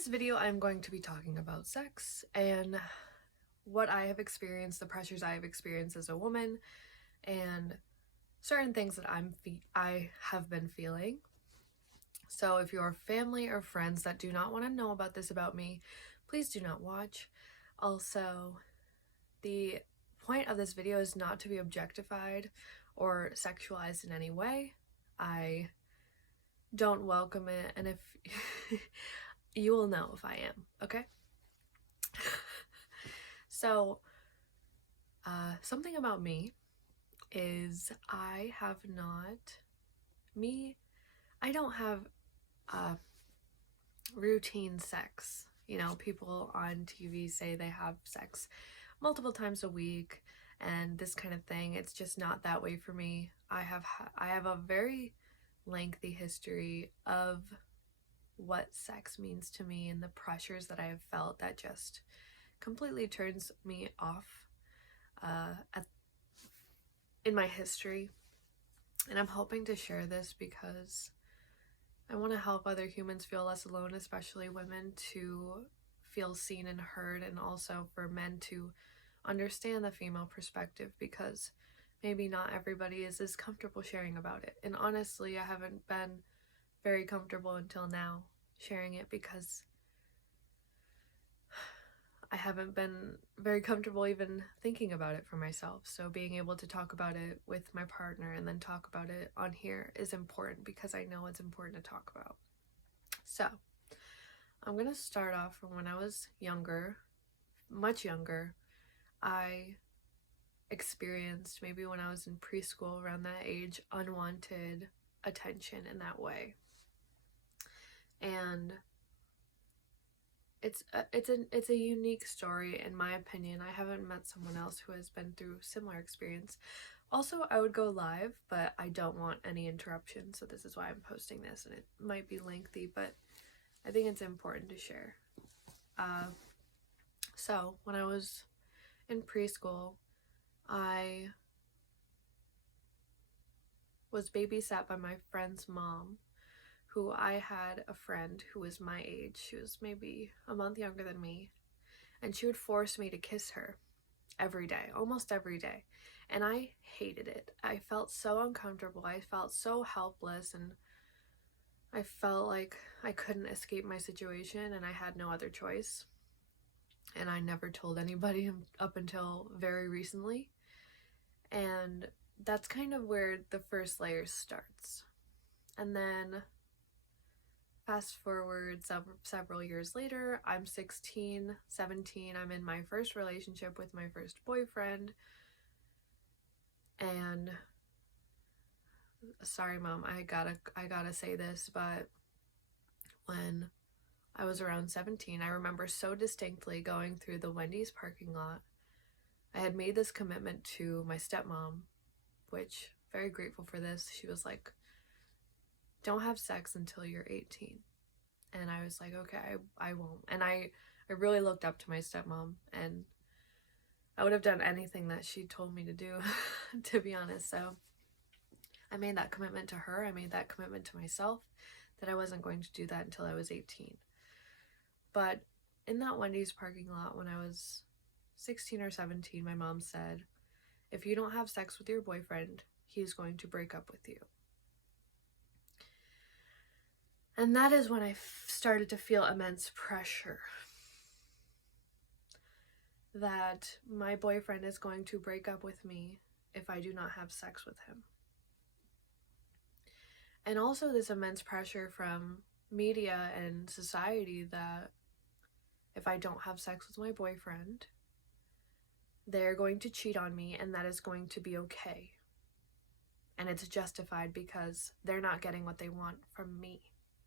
this video, I'm going to be talking about sex and what I have experienced, the pressures I have experienced as a woman, and certain things that I have been feeling. So if you're family or friends that do not want to know about this about me, please do not watch. Also, the point of this video is not to be objectified or sexualized in any way. I don't welcome it, and if you will know if I am, okay? So, something about me is I don't have routine sex. You know, people on TV say they have sex multiple times a week and this kind of thing. It's just not that way for me. I have a very lengthy history of what sex means to me and the pressures that I have felt that just completely turns me off in my history. And I'm hoping to share this because I want to help other humans feel less alone, especially women, to feel seen and heard, and also for men to understand the female perspective, because maybe not everybody is as comfortable sharing about it. And honestly, I haven't been very comfortable until now sharing it because I haven't been very comfortable even thinking about it for myself. So being able to talk about it with my partner and then talk about it on here is important because I know it's important to talk about. So I'm gonna start off from when I was younger, much younger. I experienced, maybe when I was in preschool, around that age, unwanted attention in that way. And it's a unique story in my opinion. I haven't met someone else who has been through similar experience. Also, I would go live, but I don't want any interruption, so this is why I'm posting this, and it might be lengthy, but I think it's important to share. So when I was in preschool, I was babysat by my friend's mom, who I had a friend who was my age. She was maybe a month younger than me, and she would force me to kiss her every day, almost every day, and I hated it. I felt so uncomfortable. I felt so helpless, and I felt like I couldn't escape my situation and I had no other choice. And I never told anybody up until very recently, and that's kind of where the first layer starts. And then fast forward several years later, I'm 16, 17, I'm in my first relationship with my first boyfriend, and sorry mom, I gotta say this, but when I was around 17, I remember so distinctly going through the Wendy's parking lot. I had made this commitment to my stepmom, which, very grateful for this. She was like, don't have sex until you're 18. And I was like, okay, I won't. And I really looked up to my stepmom, and I would have done anything that she told me to do, to be honest. So I made that commitment to her. I made that commitment to myself that I wasn't going to do that until I was 18. But in that Wendy's parking lot when I was 16 or 17, my mom said, if you don't have sex with your boyfriend, he's going to break up with you. And that is when I started to feel immense pressure that my boyfriend is going to break up with me if I do not have sex with him. And also this immense pressure from media and society that if I don't have sex with my boyfriend, they're going to cheat on me, and that is going to be okay. And it's justified because they're not getting what they want from me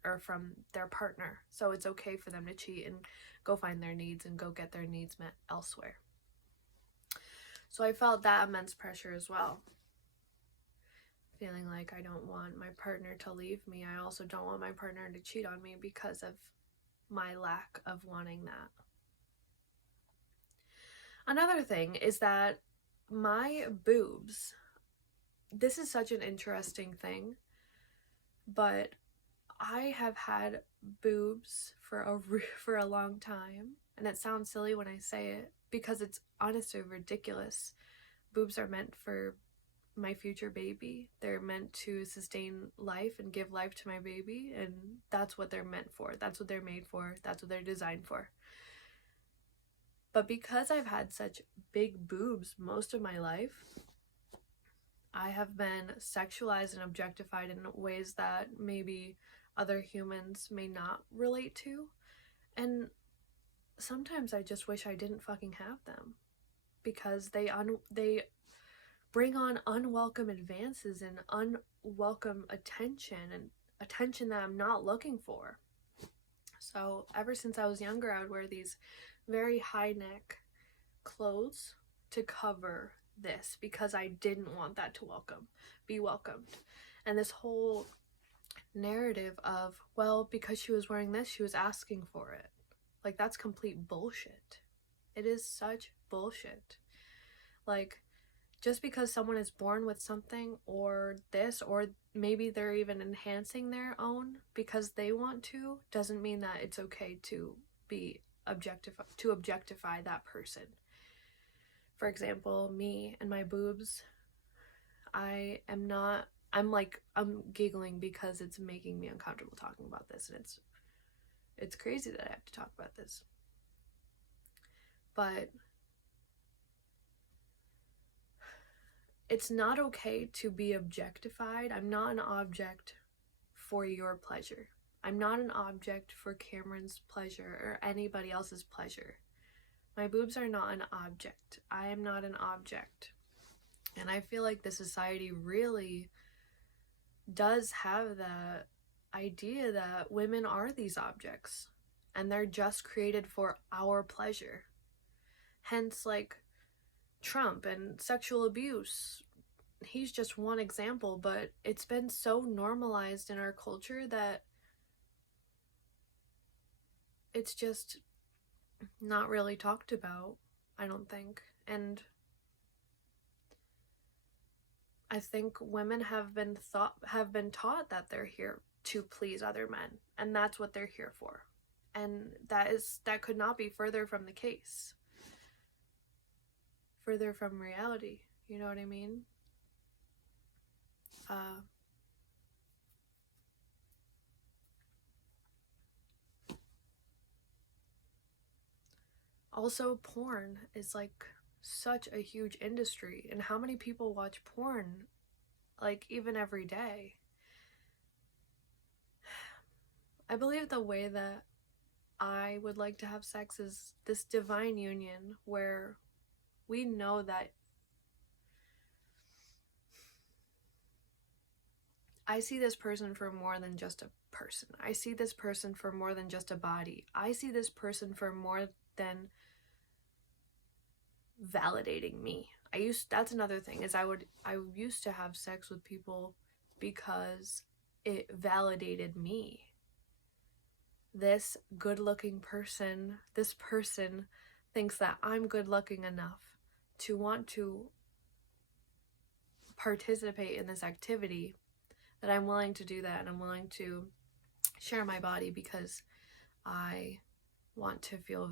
or from their partner. So it's okay for them to cheat and go find their needs and go get their needs met elsewhere. So I felt that immense pressure as well. Feeling like I don't want my partner to leave me. I also don't want my partner to cheat on me because of my lack of wanting that. Another thing is that my boobs, this is such an interesting thing, but I have had boobs for a long time, and it sounds silly when I say it because it's honestly ridiculous. Boobs are meant for my future baby. They're meant to sustain life and give life to my baby, and that's what they're meant for. That's what they're made for. That's what they're designed for. But because I've had such big boobs most of my life, I have been sexualized and objectified in ways that maybe other humans may not relate to. And sometimes I just wish I didn't fucking have them, because they bring on unwelcome advances and unwelcome attention, and attention that I'm not looking for. So ever since I was younger, I would wear these very high neck clothes to cover this, because I didn't want that to be welcomed. And this whole narrative of, well, because she was wearing this, she was asking for it. Like, that's complete bullshit. It is such bullshit. Like, just because someone is born with something or this, or maybe they're even enhancing their own because they want to, doesn't mean that it's okay to be objectify that person. For example, me and my boobs, I'm giggling because it's making me uncomfortable talking about this, and it's crazy that I have to talk about this. But it's not okay to be objectified. I'm not an object for your pleasure. I'm not an object for Cameron's pleasure or anybody else's pleasure. My boobs are not an object. I am not an object. And I feel like the society really does have that idea that women are these objects and they're just created for our pleasure. Hence, like, Trump and sexual abuse. He's just one example, but it's been so normalized in our culture that it's just not really talked about, I don't think. And I think women have been taught that they're here to please other men, and that's what they're here for. And that could not be further from the case. Further from reality, you know what I mean? Also, porn is like such a huge industry, and how many people watch porn, like, even every day? I believe the way that I would like to have sex is this divine union where we know that I see this person for more than just a person. I see this person for more than just a body. I see this person for more than validating me. That's another thing, is I used to have sex with people because it validated me. This good-looking person, this person thinks that I'm good-looking enough to want to participate in this activity, that I'm willing to do that, and I'm willing to share my body because I want to feel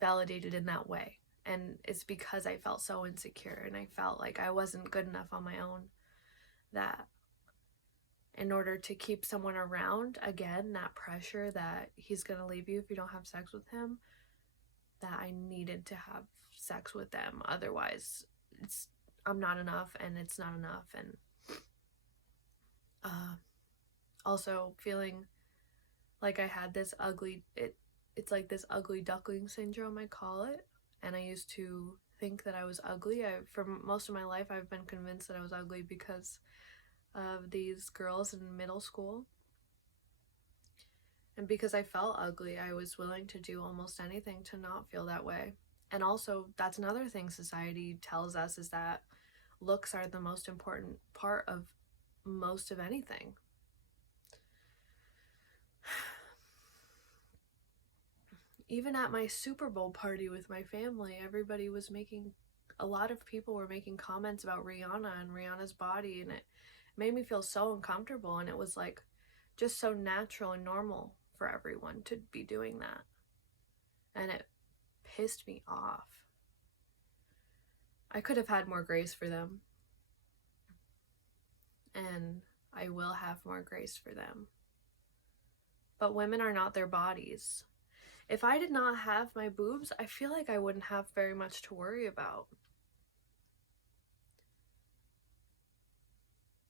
validated in that way. And it's because I felt so insecure and I felt like I wasn't good enough on my own, that in order to keep someone around, again, that pressure that he's gonna leave you if you don't have sex with him, that I needed to have sex with them. Otherwise, I'm not enough, and it's not enough. And also feeling like I had this it's like this ugly duckling syndrome, I call it. And I used to think that I was ugly. For most of my life, I've been convinced that I was ugly because of these girls in middle school. And because I felt ugly, I was willing to do almost anything to not feel that way. And also, that's another thing society tells us, is that looks are the most important part of most of anything. Even at my Super Bowl party with my family, a lot of people were making comments about Rihanna and Rihanna's body, and it made me feel so uncomfortable. And it was like just so natural and normal for everyone to be doing that. And it pissed me off. I could have had more grace for them. And I will have more grace for them. But women are not their bodies. If I did not have my boobs, I feel like I wouldn't have very much to worry about.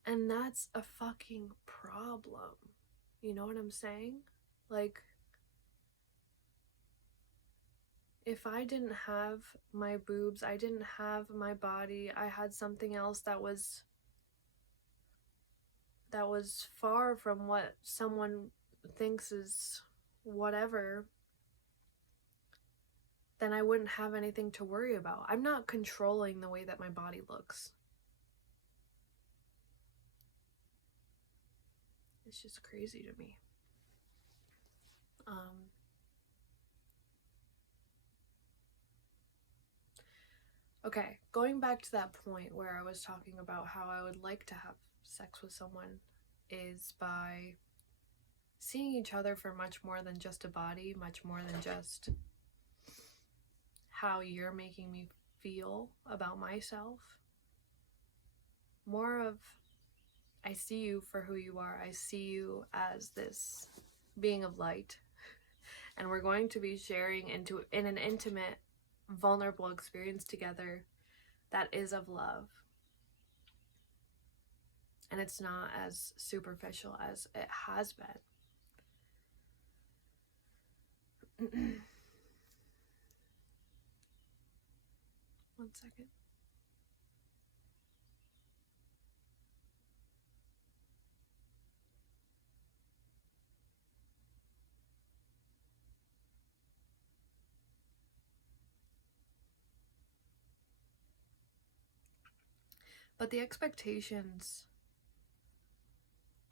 And that's a fucking problem. You know what I'm saying? Like, if I didn't have my boobs, I didn't have my body, I had something else that was far from what someone thinks is whatever, then I wouldn't have anything to worry about. I'm not controlling the way that my body looks. It's just crazy to me. Okay, going back to that point where I was talking about how I would like to have sex with someone is by seeing each other for much more than just a body, much more than just how you're making me feel about myself. More of, I see you for who you are. I see you as this being of light. And we're going to be sharing in an intimate, vulnerable experience together that is of love. And it's not as superficial as it has been. One second. But the expectations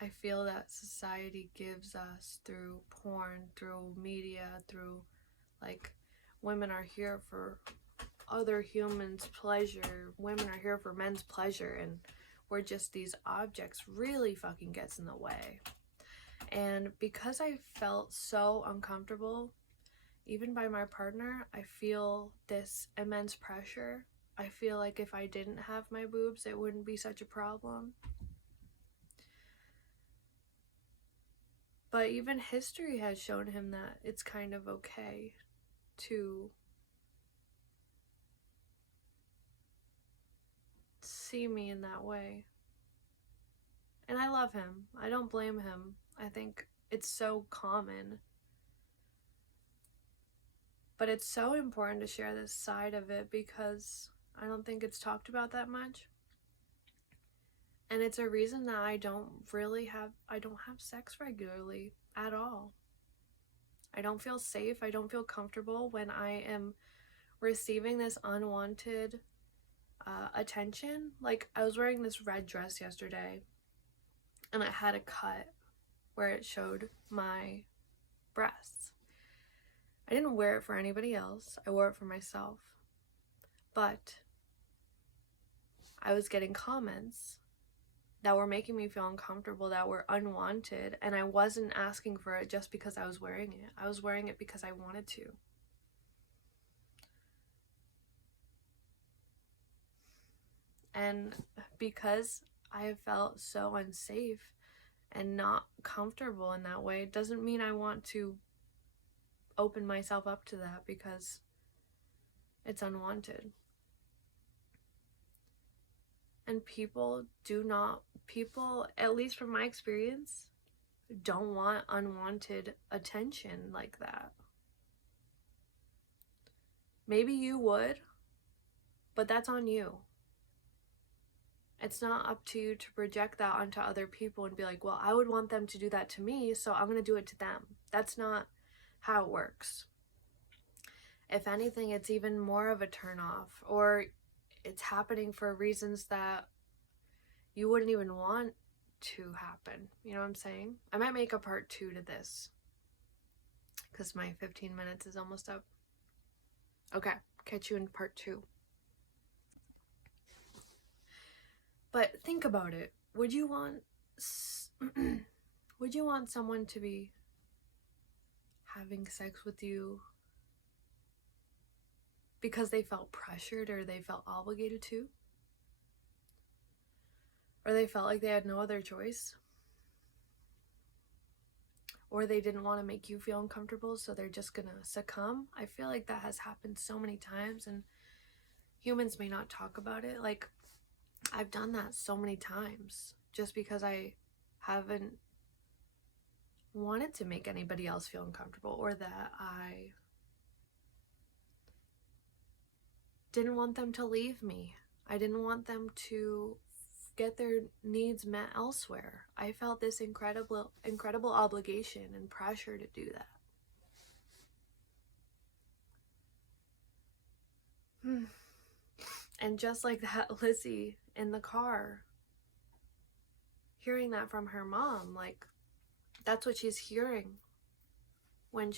I feel that society gives us through porn, through media, through, like, women are here for other humans' pleasure, women are here for men's pleasure, and we're just these objects, really fucking gets in the way. And because I felt so uncomfortable, even by my partner, I feel this immense pressure. I feel like if I didn't have my boobs, it wouldn't be such a problem. But even history has shown him that it's kind of okay to see me in that way. And I love him. I don't blame him. I think it's so common. But it's so important to share this side of it because I don't think it's talked about that much. And it's a reason that I don't have sex regularly at all. I don't feel safe. I don't feel comfortable when I am receiving this unwanted attention. Like, I was wearing this red dress yesterday and it had a cut where it showed my breasts. I didn't wear it for anybody else. I wore it for myself. But I was getting comments that were making me feel uncomfortable, that were unwanted, and I wasn't asking for it just because I was wearing it. I was wearing it because I wanted to. And because I felt so unsafe and not comfortable in that way, it doesn't mean I want to open myself up to that because it's unwanted. And people, at least from my experience, don't want unwanted attention like that. Maybe you would, but that's on you. It's not up to you to project that onto other people and be like, well, I would want them to do that to me, so I'm going to do it to them. That's not how it works. If anything, it's even more of a turnoff, or it's happening for reasons that you wouldn't even want to happen. You know what I'm saying? I might make a part 2 to this because my 15 minutes is almost up. Okay, catch you in part 2. But think about it. Would you want Would you want someone to be having sex with you because they felt pressured or they felt obligated to? Or they felt like they had no other choice? Or they didn't want to make you feel uncomfortable, so they're just gonna succumb? I feel like that has happened so many times, and humans may not talk about it. Like, I've done that so many times just because I haven't wanted to make anybody else feel uncomfortable, or that I didn't want them to leave me. I didn't want them to get their needs met elsewhere. I felt this incredible obligation and pressure to do that. And just like that, Lizzie in the car, hearing that from her mom, like, that's what she's hearing when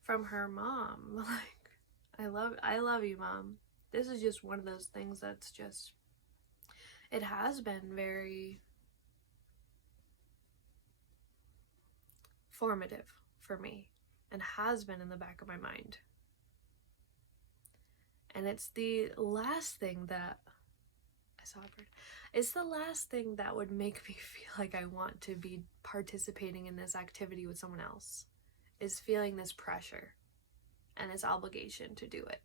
from her mom. Like, I love you, Mom. This is just one of those things that's just, it has been very formative for me and has been in the back of my mind. And it's the last thing that it's the last thing that would make me feel like I want to be participating in this activity with someone else, is feeling this pressure and this obligation to do it.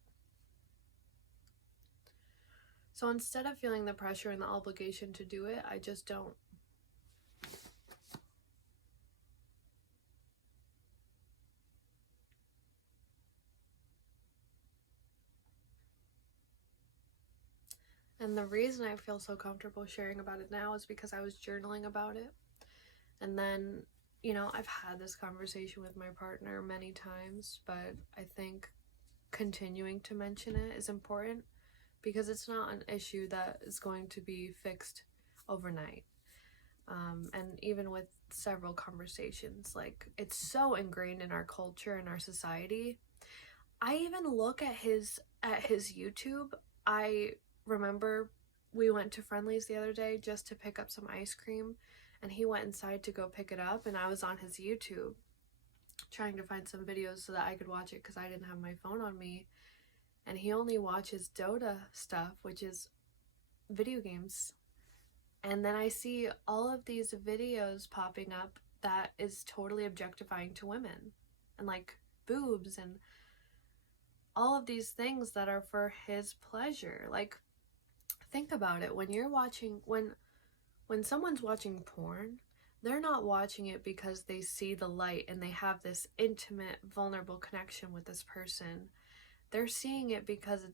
So instead of feeling the pressure and the obligation to do it, I just don't. And the reason I feel so comfortable sharing about it now is because I was journaling about it. And then, you know, I've had this conversation with my partner many times, but I think continuing to mention it is important because it's not an issue that is going to be fixed overnight. And even with several conversations, like, it's so ingrained in our culture and our society. I even look at his YouTube. I remember we went to Friendly's the other day just to pick up some ice cream, and he went inside to go pick it up, and I was on his YouTube trying to find some videos so that I could watch it because I didn't have my phone on me. And he only watches Dota stuff, which is video games. And then I see all of these videos popping up that is totally objectifying to women, and like boobs and all of these things that are for his pleasure. Like, think about it. When you're watching, when someone's watching porn, they're not watching it because they see the light and they have this intimate, vulnerable connection with this person. They're seeing it because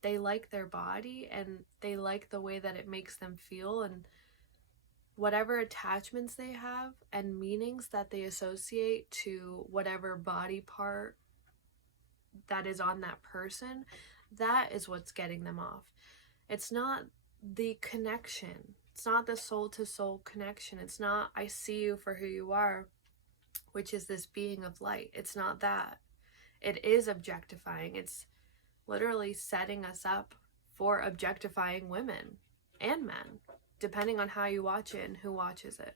they like their body and they like the way that it makes them feel, and whatever attachments they have and meanings that they associate to whatever body part that is on that person, that is what's getting them off. It's not the connection. It's not the soul to soul connection. It's not, I see you for who you are, which is this being of light. It's not that. It is objectifying. It's literally setting us up for objectifying women and men, depending on how you watch it and who watches it.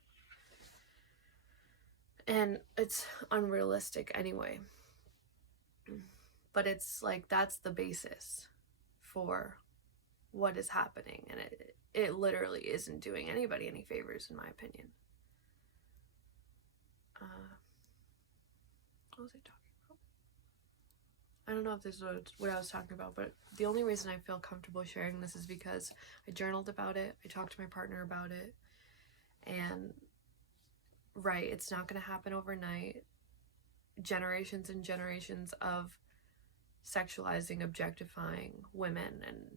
And it's unrealistic anyway. But it's like, that's the basis for what is happening, and it literally isn't doing anybody any favors, in my opinion. What was I talking about? I don't know if this is what I was talking about, but the only reason I feel comfortable sharing this is because I journaled about it, I talked to my partner about it, and right, it's not going to happen overnight. Generations and generations of sexualizing, objectifying women, and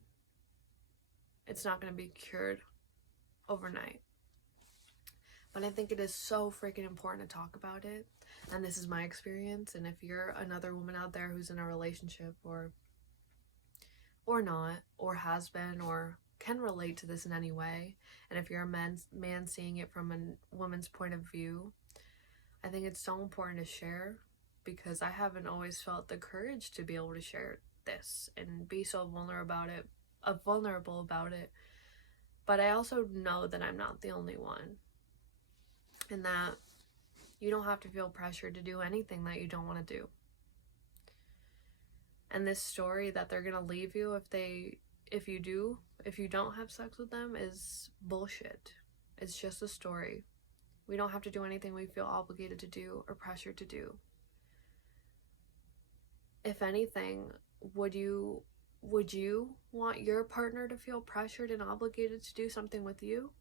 it's not going to be cured overnight. But I think it is so freaking important to talk about it, and this is my experience. And if you're another woman out there who's in a relationship or not, or has been, or can relate to this in any way, and if you're a man seeing it from a woman's point of view, I think it's so important to share, because I haven't always felt the courage to be able to share this and be so vulnerable about it. But I also know that I'm not the only one. and that you don't have to feel pressured to do anything that you don't want to do. And this story that they're gonna leave you if you don't have sex with them is bullshit. It's just a story. We don't have to do anything we feel obligated to do or pressured to do. If anything, would you want your partner to feel pressured and obligated to do something with you?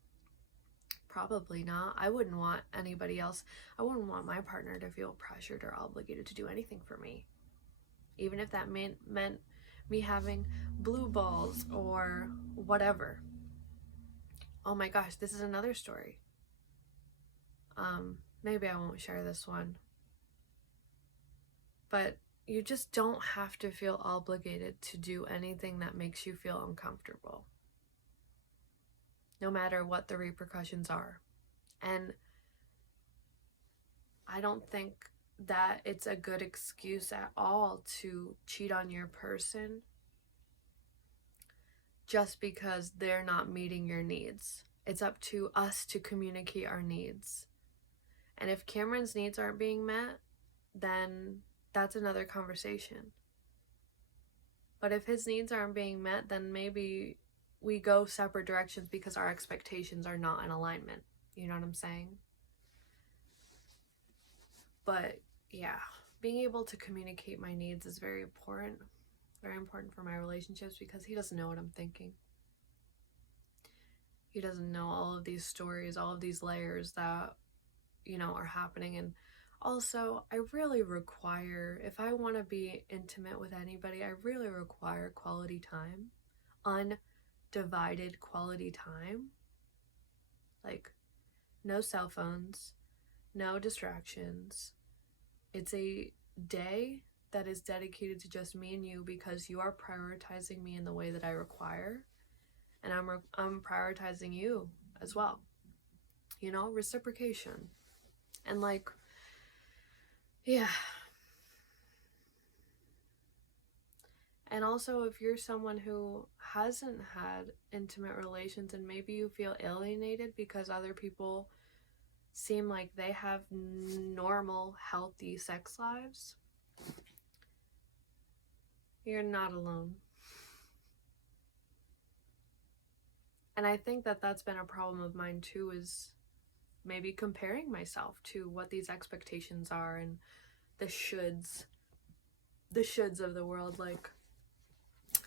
Probably not. I wouldn't want anybody else. I wouldn't want my partner to feel pressured or obligated to do anything for me. Even if that meant me having blue balls or whatever. Oh my gosh, this is another story. Maybe I won't share this one. But you just don't have to feel obligated to do anything that makes you feel uncomfortable, no matter what the repercussions are. And I don't think that it's a good excuse at all to cheat on your person just because they're not meeting your needs. It's up to us to communicate our needs. And if Cameron's needs aren't being met, then that's another conversation. But if his needs aren't being met, then maybe we go separate directions because our expectations are not in alignment. You know what I'm saying? But yeah, being able to communicate my needs is very important for my relationships, because he doesn't know what I'm thinking. He doesn't know all of these stories, all of these layers that, are happening. And also, I really require, if I want to be intimate with anybody, I really require quality time, undivided quality time. Like, no cell phones, no distractions. It's a day that is dedicated to just me and you, because you are prioritizing me in the way that I require, and I'm prioritizing you as well. Reciprocation. And yeah. And also, if you're someone who hasn't had intimate relations and maybe you feel alienated because other people seem like they have normal, healthy sex lives, you're not alone. And I think that that's been a problem of mine too, is maybe comparing myself to what these expectations are and the shoulds of the world. Like,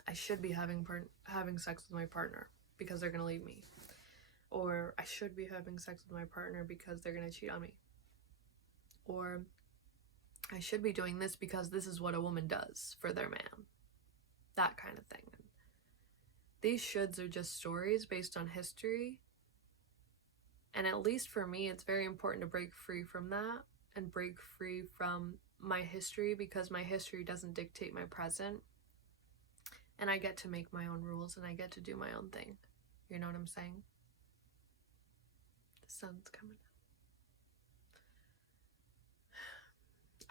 I should be having sex with my partner because they're gonna leave me, or I should be having sex with my partner because they're gonna cheat on me, or I should be doing this because this is what a woman does for their man, that kind of thing. These shoulds are just stories based on history. And at least for me, it's very important to break free from that and break free from my history, because my history doesn't dictate my present. And I get to make my own rules and I get to do my own thing. You know what I'm saying? The sun's coming out.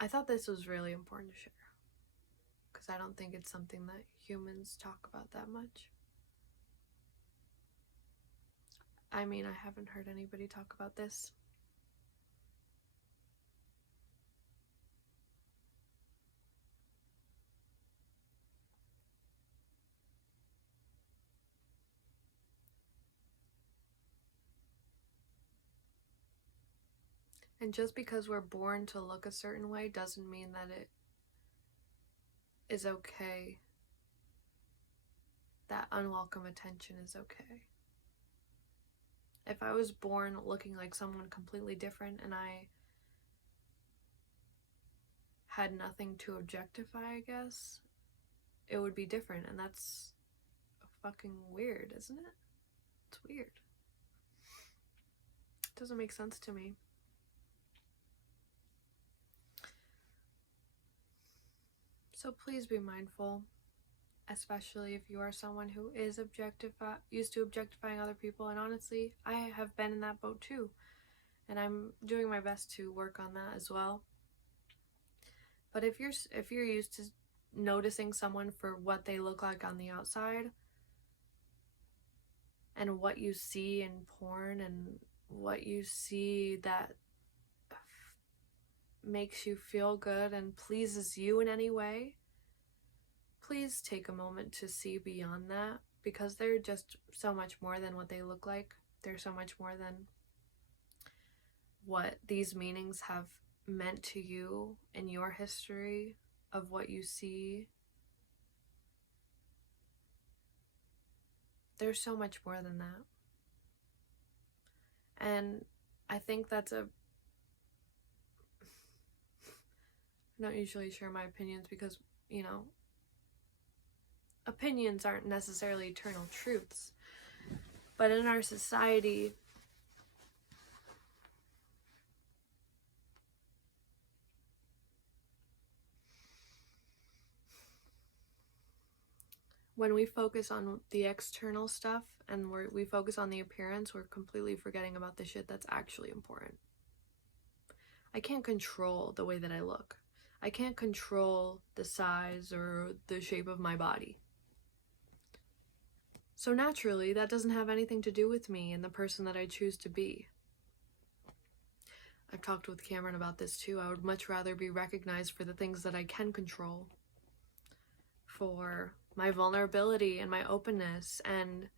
I thought this was really important to share, because I don't think it's something that humans talk about that much. I mean, I haven't heard anybody talk about this. And just because we're born to look a certain way doesn't mean that it is okay. That unwelcome attention is okay. If I was born looking like someone completely different and I had nothing to objectify, I guess, it would be different. And that's fucking weird, isn't it? It's weird. It doesn't make sense to me. So please be mindful, especially if you are someone who is used to objectifying other people. And honestly, I have been in that boat too, and I'm doing my best to work on that as well. But if you're used to noticing someone for what they look like on the outside, and what you see in porn, and what you see that makes you feel good and pleases you in any way, please take a moment to see beyond that, because they're just so much more than what they look like. They're so much more than what these meanings have meant to you in your history of what you see. There's so much more than that. And I think I don't usually share my opinions because, opinions aren't necessarily eternal truths. But in our society, when we focus on the external stuff and we focus on the appearance, we're completely forgetting about the shit that's actually important. I can't control the way that I look. I can't control the size or the shape of my body. So naturally, that doesn't have anything to do with me and the person that I choose to be. I've talked with Cameron about this too. I would much rather be recognized for the things that I can control, for my vulnerability and my openness and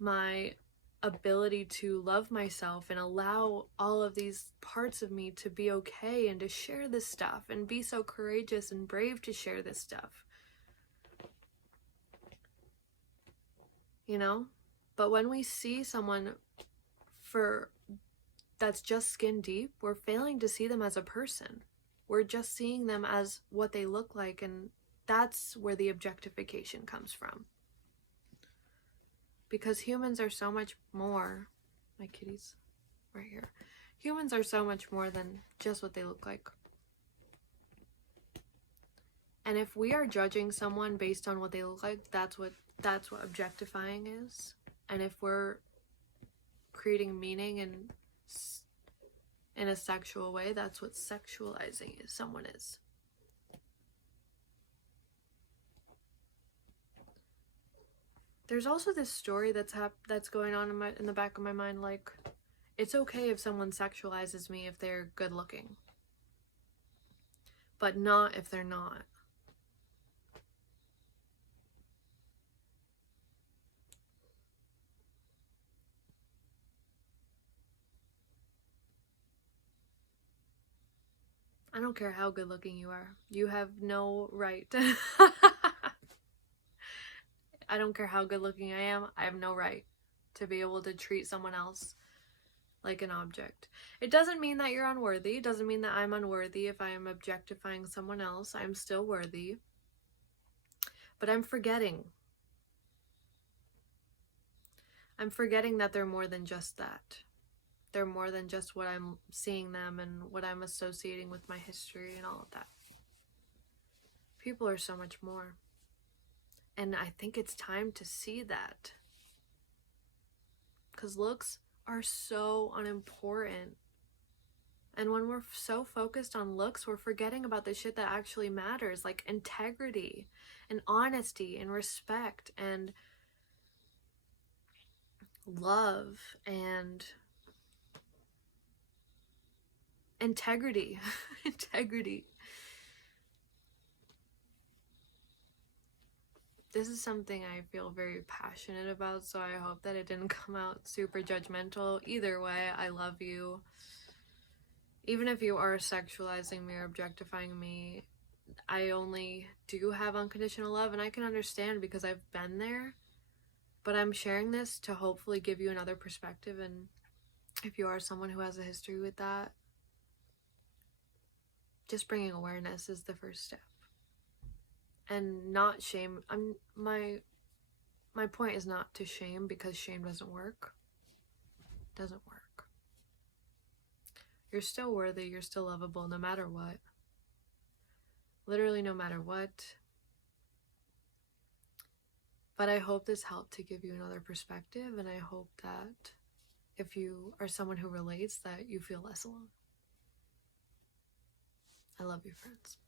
my ability to love myself and allow all of these parts of me to be okay and to share this stuff and be so courageous and brave to share this stuff. But when we see someone that's just skin deep, we're failing to see them as a person. We're just seeing them as what they look like, and that's where the objectification comes from. Because humans are so much more, my kitty's right here. Humans are so much more than just what they look like. And if we are judging someone based on what they look like, that's what objectifying is. And if we're creating meaning in a sexual way, that's what sexualizing someone is. There's also this story that's going on in the back of my mind, like, it's okay if someone sexualizes me if they're good looking, but not if they're not. I don't care how good looking you are. You have no right. I don't care how good looking I am. I have no right to be able to treat someone else like an object. It doesn't mean that you're unworthy. It doesn't mean that I'm unworthy if I am objectifying someone else. I'm still worthy. But I'm forgetting. I'm forgetting that they're more than just that. They're more than just what I'm seeing them and what I'm associating with my history and all of that. People are so much more. And I think it's time to see that. Because looks are so unimportant. And when we're so focused on looks, we're forgetting about the shit that actually matters, like integrity and honesty and respect and love and integrity. Integrity. This is something I feel very passionate about, so I hope that it didn't come out super judgmental. Either way, I love you. Even if you are sexualizing me or objectifying me, I only do have unconditional love, and I can understand because I've been there. But I'm sharing this to hopefully give you another perspective, and if you are someone who has a history with that, just bringing awareness is the first step. And not shame. My point is not to shame, because shame doesn't work. It doesn't work. You're still worthy, you're still lovable, no matter what. Literally no matter what. But I hope this helped to give you another perspective, and I hope that if you are someone who relates, that you feel less alone. I love you, friends.